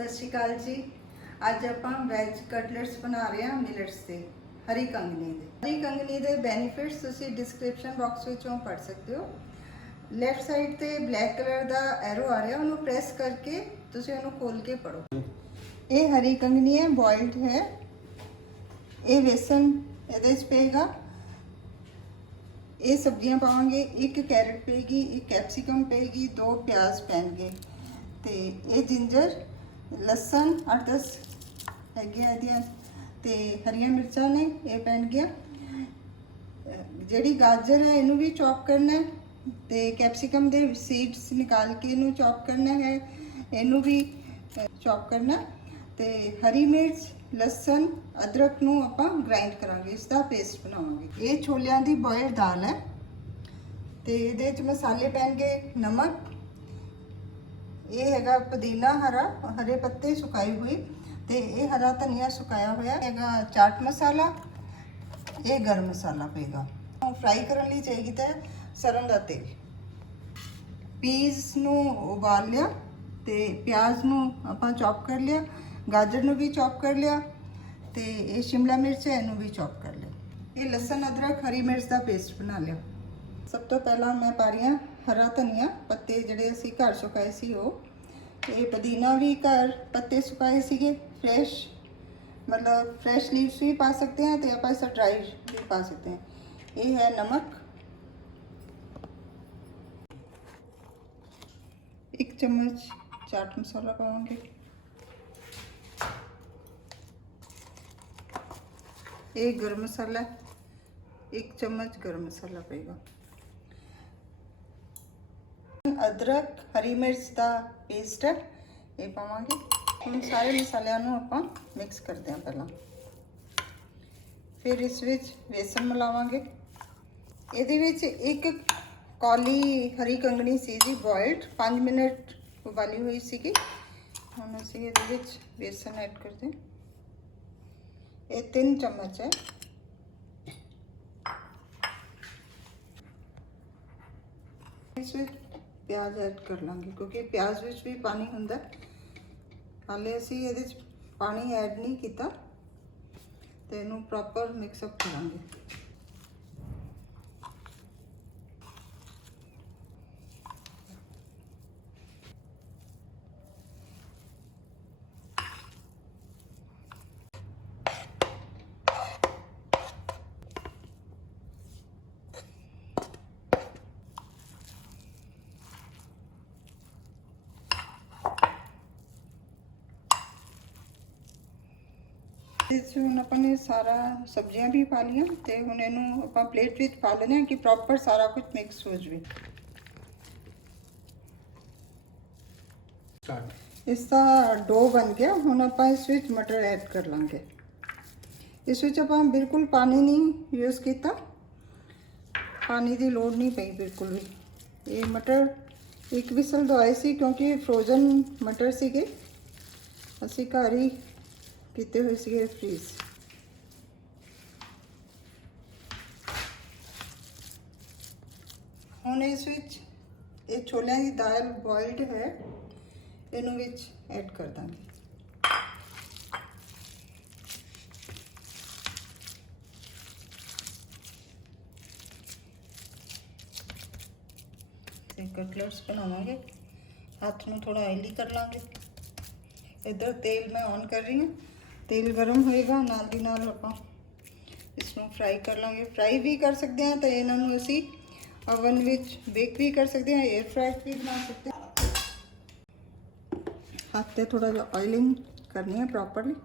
ਸਤਿ ਸ਼੍ਰੀ ਅਕਾਲ ਜੀ। ਅੱਜ ਆਪਾਂ ਵੈਜ ਕਟਲੈਟਸ ਬਣਾ ਰਹੇ ਹਾਂ ਮਿਲਟਸ ਦੇ ਹਰੀ ਕੰਗਨੀ ਦੇ। ਹਰੀ ਕੰਗਨੀ ਦੇ ਬੈਨੀਫਿਟਸ ਤੁਸੀਂ ਡਿਸਕ੍ਰਿਪਸ਼ਨ ਬਾਕਸ ਵਿੱਚੋਂ ਪੜ੍ਹ ਸਕਦੇ ਹੋ। ਲੈਫਟ ਸਾਈਡ ਤੇ ਬਲੈਕ ਕਲਰ ਦਾ ਐਰੋ ਆ ਰਿਹਾ, ਉਹਨੂੰ ਪ੍ਰੈਸ ਕਰਕੇ ਤੁਸੀਂ ਉਹਨੂੰ ਖੋਲ ਕੇ ਪੜੋ। ਇਹ ਹਰੀ ਕੰਗਨੀ ਹੈ, ਬੋਇਲਡ ਹੈ। ਇਹ ਵੇਸਨ ਇਹਦੇ 'ਚ ਪਏਗਾ। ਇਹ ਸਬਜ਼ੀਆਂ ਪਾਵਾਂਗੇ, ਇੱਕ ਕੈਰਟ ਪਏਗੀ, ਇੱਕ ਕੈਪਸਿਕਮ ਪਏਗੀ, 2 ਪਿਆਜ਼ ਪੈਣਗੇ ਤੇ ਇਹ ਜਿੰਜਰ लसन 8-10 ਹੈਗੇ ਇਹਦੀਆਂ ਤੇ ਹਰੀਆਂ ਮਿਰਚਾਂ ਨੇ, ਇਹ ਪੈਣ ਗਿਆ। ਜਿਹੜੀ ਗਾਜਰ ਹੈ ਇਹਨੂੰ ਵੀ ਚੌਪ ਕਰਨਾ ਹੈ ਤੇ ਕੈਪਸਿਕਮ ਦੇ ਸੀਡਸ ਨਿਕਾਲ ਕੇ ਇਹਨੂੰ ਚੌਪ ਕਰਨਾ ਹੈ, ਇਹਨੂੰ ਵੀ ਚੌਪ ਕਰਨਾ ਤੇ ਹਰੀ ਮਿਰਚ, ਲਸਣ, ਅਦਰਕ ਨੂੰ ਆਪਾਂ ਗ੍ਰਾਈਂਡ ਕਰਾਂਗੇ, ਇਸ ਦਾ ਪੇਸਟ ਬਣਾਵਾਂਗੇ। ਇਹ ਛੋਲਿਆਂ ਦੀ ਬੋਇਲਡ ਦਾਲ ਹੈ ਤੇ ਇਹਦੇ ਵਿੱਚ ਮਸਾਲੇ ਪੈਣਗੇ। ਨਮਕ, ਇਹ ਹੈਗਾ ਪੁਦੀਨਾ ਹਰਾ, ਹਰੇ ਪੱਤੇ ਸੁਕਾਏ ਹੋਏ ਤੇ ਇਹ ਹਰਾ ਧਨੀਆ ਸੁਕਾਇਆ ਹੋਇਆ ਹੈਗਾ। ਚਾਟ ਮਸਾਲਾ, ਇਹ ਗਰਮ ਮਸਾਲਾ ਪਏਗਾ। ਫਰਾਈ ਕਰਨ ਲਈ ਚਾਹੀਦਾ ਸਰੋਂ ਦਾ ਤੇਲ। ਪੀਸ ਨੂੰ ਉਬਾਲ ਲਿਆ ਤੇ ਪਿਆਜ਼ ਨੂੰ ਆਪਾਂ ਚੌਪ ਕਰ ਲਿਆ, ਗਾਜਰ ਨੂੰ ਵੀ ਚੌਪ ਕਰ ਲਿਆ ਤੇ ਇਹ ਸ਼ਿਮਲਾ ਮਿਰਚ ਹੈ, ਇਹਨੂੰ ਵੀ ਚੌਪ ਕਰ ਲਿਆ। ਇਹ ਲਸਣ, ਅਦਰਕ, ਹਰੀ ਮਿਰਚ ਦਾ ਪੇਸਟ ਬਣਾ ਲਿਆ। ਸਭ ਤੋਂ ਪਹਿਲਾਂ ਮੈਂ ਪਾ ਰਹੀ ਹਾਂ ਹਰਾ ਧਨੀਆ, ਪੱਤੇ ਜਿਹੜੇ ਅਸੀਂ ਘਰ ਸੁਕਾਏ ਸੀ ਉਹ। ਇਹ ਪੁਦੀਨਾ ਵੀ ਘਰ ਪੱਤੇ ਸੁਕਾਏ ਸੀਗੇ, ਫਰੈਸ਼, मतलब फ्रेश लीव्स भी पा सकते हैं तो आप ऐसा ड्राई भी पा सकते हैं। ये है नमक, 1 चम्मच चाट मसाला पाएंगे, ये गरम मसाला 1 चम्मच गरम मसाला पेगा। अदरक, हरी मिर्च का पेस्ट है, ये पावांगे। हम सारे मसालिਆਂ ਨੂੰ ਆਪਾਂ ਮਿਕਸ ਕਰਦੇ ਹਾਂ ਪਹਿਲਾਂ। ਫਿਰ ਇਸ ਵਿੱਚ ਵੇਸਣ ਮਿਲਾਵਾਂਗੇ। ਇਹਦੇ ਵਿੱਚ 1 ਕੌਲੀ ਹਰੀ ਕੰਗਣੀ ਸੀ ਜੀ, ਬੋਇਲਡ, 5 ਮਿੰਟ ਉਬਾਲੀ ਹੋਈ ਸੀਗੀ। ਹੁਣ ਅਸੀਂ ਇਹਦੇ ਵਿੱਚ ਵੇਸਣ ਐਡ ਕਰਦੇ ਹਾਂ। ਇਹ 3 ਚਮਚ ਹੈ। ਇਸ ਵਿੱਚ ਪਿਆਜ਼ ਐਡ ਕਰ ਲਾਂਗੇ ਕਿਉਂਕਿ ਪਿਆਜ਼ ਵਿੱਚ ਵੀ ਪਾਣੀ ਹੁੰਦਾ। ਹਾਲੇ ਅਸੀਂ ਇਹਦੇ 'ਚ ਪਾਣੀ ਐਡ ਨਹੀਂ ਕੀਤਾ ਤੇ ਇਹਨੂੰ ਪ੍ਰੋਪਰ ਮਿਕਸ ਅਪ ਕਰਾਂਗੇ। ਇਸ ਹੁਣ ਆਪਾਂ ਨੇ ਸਾਰਾ ਸਬਜ਼ੀਆਂ ਵੀ ਪਾ ਲਈਆਂ ਤੇ ਹੁਣ ਇਹਨੂੰ ਆਪਾਂ ਪਲੇਟ ਵਿੱਚ ਪਾ ਲੈਣੇ ਕਿ ਪ੍ਰੋਪਰ ਸਾਰਾ ਕੁਝ ਮਿਕਸ ਹੋ ਜਾਵੇ। ਇਸ ਦਾ ਡੋ ਬਣ ਗਿਆ। ਹੁਣ ਆਪਾਂ ਇਸ ਵਿੱਚ ਮਟਰ ਐਡ ਕਰ ਲਾਂਗੇ। ਇਸ ਵਿੱਚ ਆਪਾਂ ਬਿਲਕੁਲ ਪਾਣੀ ਨਹੀਂ ਯੂਜ਼ ਕੀਤਾ, ਪਾਣੀ ਦੀ ਲੋੜ ਨਹੀਂ ਪਈ ਬਿਲਕੁਲ ਵੀ। ਇਹ ਮਟਰ 1 ਵਿਸਲ ਦਵਾਈ ਸੀ ਕਿਉਂਕਿ ਫਰੋਜ਼ਨ ਮਟਰ ਸੀਗੇ, ਅਸੀਂ ਘਰ ਹੀ ਕੀਤੇ ਹੋਏ ਸੀਗੇ ਫਰੀਜ਼। ਹੁਣ ਇਸ ਵਿੱਚ ਇਹ ਛੋਲਿਆਂ ਦੀ ਦਾਲ ਬੋਇਲਡ ਹੈ, ਇਹਨੂੰ ਵਿੱਚ ਐਡ ਕਰ ਦਾਂਗੇ। ਤੇ ਕਟਲੈਟਸ ਬਣਾਵਾਂਗੇ। ਹੱਥ ਨੂੰ ਥੋੜਾ ਆਇਲੀ ਕਰ ਲਾਂਗੇ। इधर तेल मैं ऑन कर रही हूँ, तेल गर्म होएगा नाल दी नाल ਆਪਾਂ इसनों फ्राई कर लांगे। फ्राई भी कर सकते हैं तो ਇਹਨਾਂ ਨੂੰ ਅਸੀਂ ओवन ਵਿੱਚ बेक भी कर सकते हैं, एयर फ्राई भी बना सकते हैं। हाथ से थोड़ा जिहा ऑयलिंग करनी है प्रॉपरली।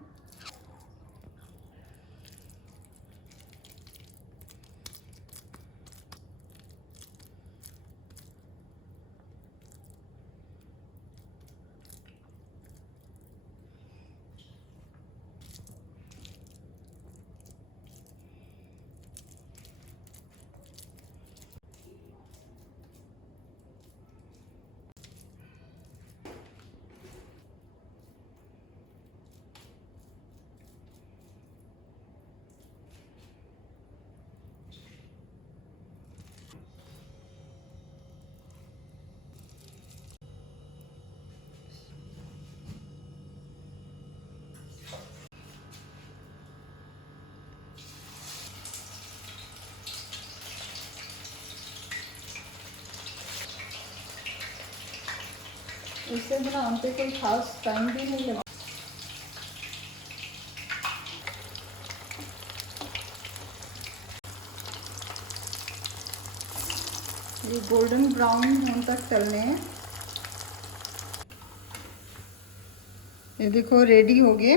इसे बनाने कोई खास टाइम भी नहीं लगा। ये गोल्डन ब्राउन होने तक तलने हैं। ये देखो रेडी हो गए,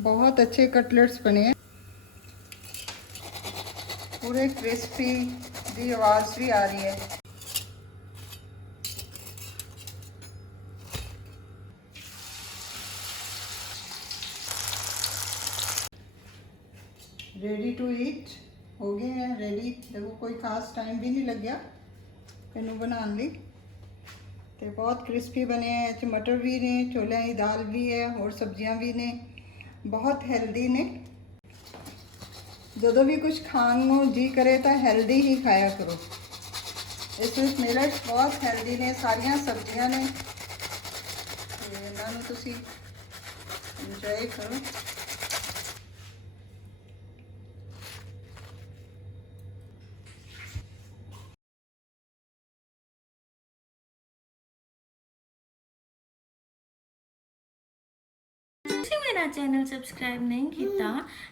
बहुत अच्छे कटलेट्स बने हैं, पूरे क्रिस्पी, दी आवाज़ भी आ रही है। रेडी टू ईट हो गए हैं, रेडी। देखो कोई खास टाइम भी नहीं लग गया इन्हों बनाने ली। तो बहुत क्रिस्पी बने हैं, मटर भी ने, छोले की दाल भी है और सब्जियां भी ने, बहुत हेल्दी ने। जो भी कुछ खाने जी करे तो हेल्दी ही खाया करो। इसमें मिलेट बहुत हेल्दी ने, सारिया सब्जियां ने, इन्हों तुसी इंजॉय करो। ਤੁਸੀਂ ਮੇਰਾ ਚੈਨਲ ਸਬਸਕ੍ਰਾਈਬ ਨਹੀਂ ਕੀਤਾ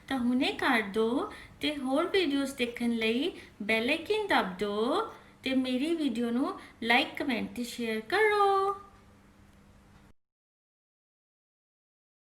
ਤਾਂ ਹੁਣੇ ਕਰ ਦਿਓ ਤੇ ਹੋਰ ਵੀਡੀਓਜ਼ ਦੇਖਣ ਲਈ ਬੈਲ ਆਈਕਨ ਦਬ ਦਿਓ ਤੇ ਮੇਰੀ ਵੀਡੀਓ ਨੂੰ ਲਾਈਕ ਕਮੈਂਟ ਤੇ ਸ਼ੇਅਰ ਕਰੋ।